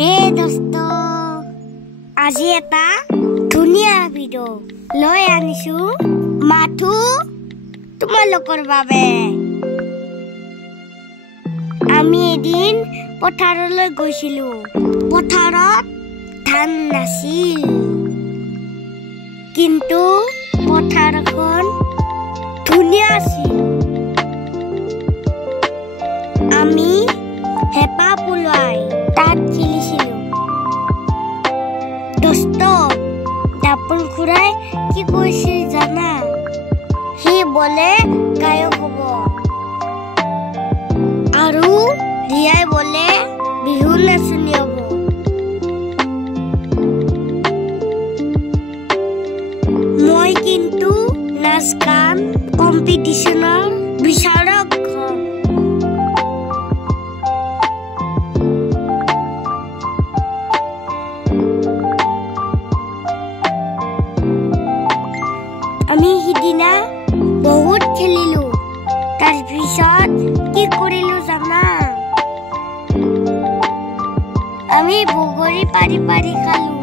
হে দোস্ত, আজি এটা ধুনীয়া ভিডিঅ' লৈ আনিছো মাথো তোমালোকৰ বাবে। আমি এদিন পথাৰলৈ গৈছিলো। পথাৰত ধান নাছিল, কিন্তু পথাৰখন ধুনীয়া আছিল। আমি হেপা পলোৱাই তাত খেলিছিলো। দোস্ত, দাপন খুৰাই কি কৈছিল জানা? সি বোলে গায়ক হ'ব, আৰু ৰিয়াই বোলে বিহু নাচনি হ'ব। মই কিন্তু নাচ গান কম্পিটিশ্যনৰ বিচাৰক হ'ম। আমি সিদিনা বহুত খেলিলো। তাৰপিছত কি কৰিলো জানা? আমি বগৰী পাৰি পাৰি খালো।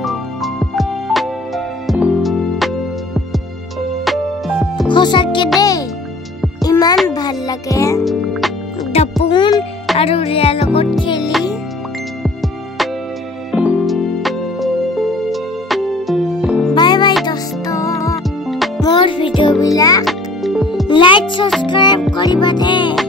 সঁচাকে দেই, ইমান ভাল লাগে দাপোন আৰু ৰিয়াৰ লগত খেলি। বাই বাই দোস্ত। মোৰ ভিডিঅ'বিলাক লাইক সাবস্ক্ৰাইব কৰিবা দে।